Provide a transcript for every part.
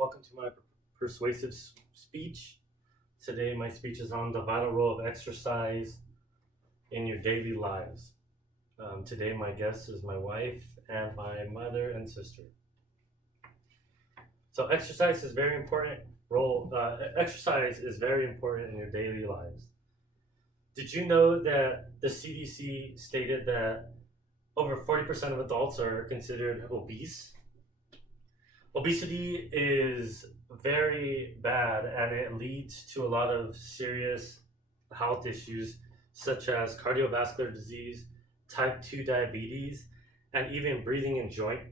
Welcome to my persuasive speech. Today, my speech is on the vital role of exercise in your daily lives. Today, my guest is my wife and my mother and sister. So, exercise is very important. Exercise is very important in your daily lives. Did you know that the CDC stated that over 40% of adults are considered obese? Obesity is very bad and it leads to a lot of serious health issues such as cardiovascular disease, type 2 diabetes, and even breathing and joint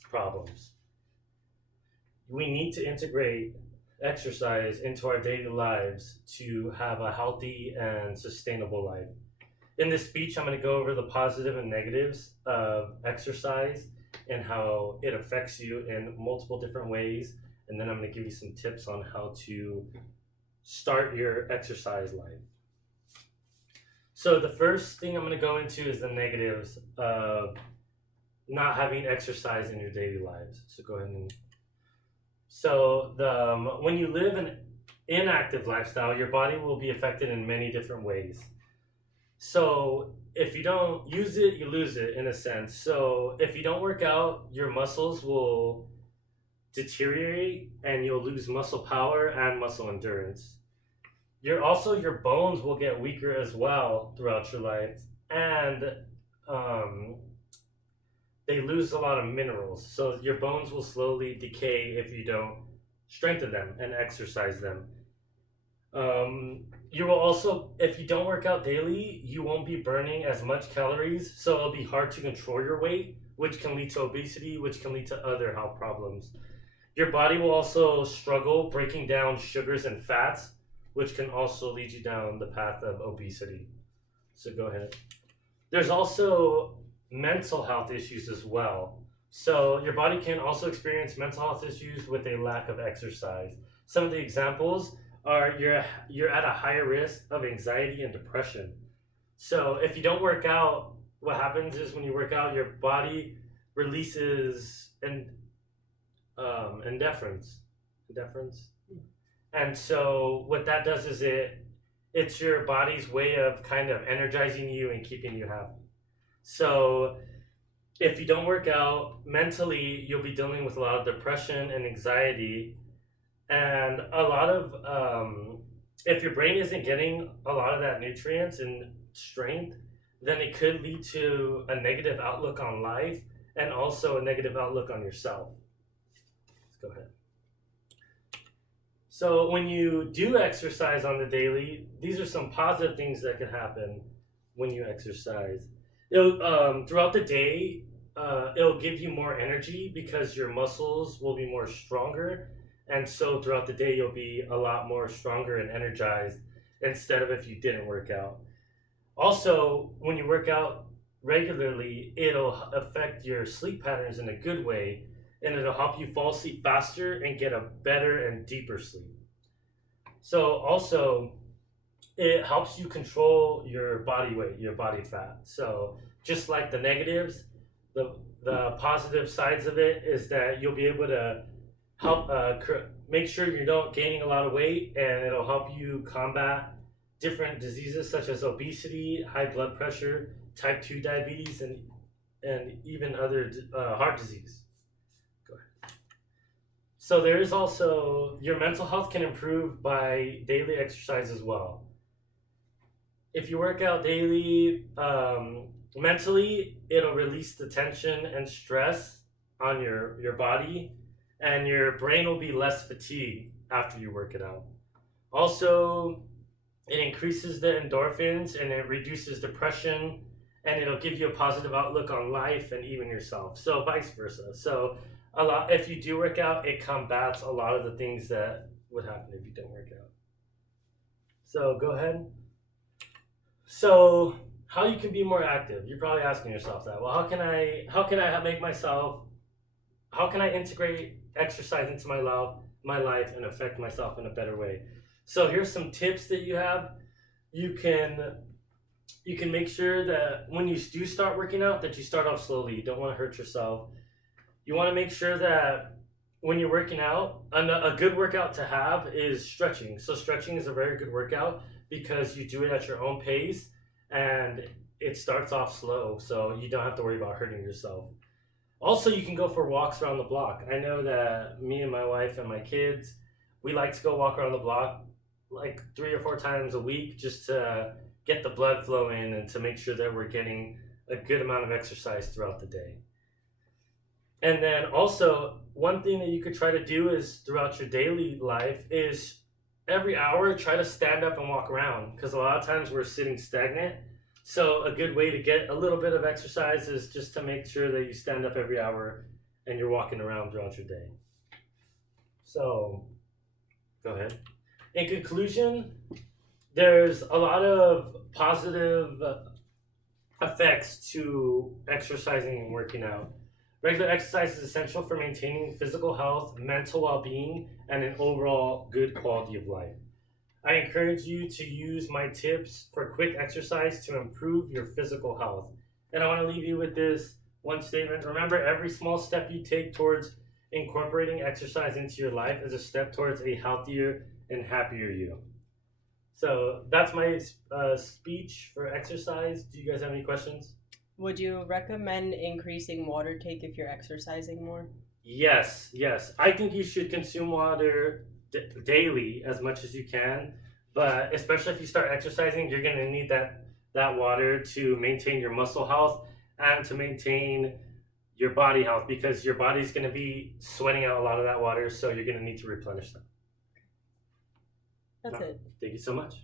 problems. We need to integrate exercise into our daily lives to have a healthy and sustainable life. In this speech, I'm going to go over the positive and negatives of exercise and how it affects you in multiple different ways. And then I'm going to give you some tips on how to start your exercise life. So, the first thing I'm going to go into is the negatives of not having exercise in your daily lives. So, go ahead and. When you live an inactive lifestyle, your body will be affected in many different ways. So, if you don't use it, you lose it in a sense. So, if you don't work out, your muscles will deteriorate and you'll lose muscle power and muscle endurance. Your bones will get weaker as well throughout your life, and um, they lose a lot of minerals. So, your bones will slowly decay if you don't strengthen them and exercise them. You will also, if you don't work out daily, you won't be burning as much calories, so it'll be hard to control your weight, which can lead to obesity, which can lead to other health problems. Your body will also struggle breaking down sugars and fats, which can also lead you down the path of obesity. So go ahead. There's also mental health issues as well. So your body can also experience mental health issues with a lack of exercise. Some of the examples are you're at a higher risk of anxiety and depression. So if you don't work out, what happens is when you work out, your body releases endorphins, and so what that does is it's your body's way of kind of energizing you and keeping you happy. So if you don't work out mentally, you'll be dealing with a lot of depression and anxiety and a lot of if your brain isn't getting a lot of that nutrients and strength, then it could lead to a negative outlook on life and also a negative outlook on yourself. Let's go ahead. So when you do exercise on the daily, these are some positive things that can happen when you exercise. Throughout the day, it'll give you more energy because your muscles will be more stronger, and so throughout the day, you'll be a lot more stronger and energized instead of if you didn't work out. Also, when you work out regularly, it'll affect your sleep patterns in a good way, and it'll help you fall asleep faster and get a better and deeper sleep. So, also, it helps you control your body weight, your body fat. So, just like the negatives, the positive sides of it is that you'll be able to help make sure you're not gaining a lot of weight, and it'll help you combat different diseases such as obesity, high blood pressure, type 2 diabetes, and even other heart disease. Go ahead. So there is also your mental health can improve by daily exercise as well. If you work out daily, mentally, it'll release the tension and stress on your body, and your brain will be less fatigued after you work it out. Also, it increases the endorphins and it reduces depression, and it'll give you a positive outlook on life and even yourself. So vice versa. So if you do work out, it combats a lot of the things that would happen if you don't work out. So go ahead. So how you can be more active? You're probably asking yourself that. Well, how can I integrate exercise into my life and affect myself in a better way? So here's some tips that you have. You can make sure that when you do start working out, that you start off slowly. You don't want to hurt yourself. You want to make sure that when you're working out, a good workout to have is stretching. So stretching is a very good workout because you do it at your own pace and it starts off slow, so you don't have to worry about hurting yourself. Also, you can go for walks around the block. I know that me and my wife and my kids, we like to go walk around the block like 3 or 4 times a week just to get the blood flowing and to make sure that we're getting a good amount of exercise throughout the day. And then also, one thing that you could try to do is throughout your daily life is every hour try to stand up and walk around because a lot of times we're sitting stagnant. So a good way to get a little bit of exercise is just to make sure that you stand up every hour and you're walking around throughout your day. So go ahead. In conclusion, there's a lot of positive effects to exercising and working out. Regular exercise is essential for maintaining physical health, mental well being, and an overall good quality of life. I encourage you to use my tips for quick exercise to improve your physical health. And I want to leave you with this one statement. Remember, every small step you take towards incorporating exercise into your life is a step towards a healthier and happier you. So that's my speech for exercise. Do you guys have any questions? Would you recommend increasing water take if you're exercising more? Yes, yes. I think you should consume water daily as much as you can, but especially if you start exercising, you're going to need that water to maintain your muscle health and to maintain your body health because your body's going to be sweating out a lot of that water, so you're going to need to replenish them. That's it. Thank you so much.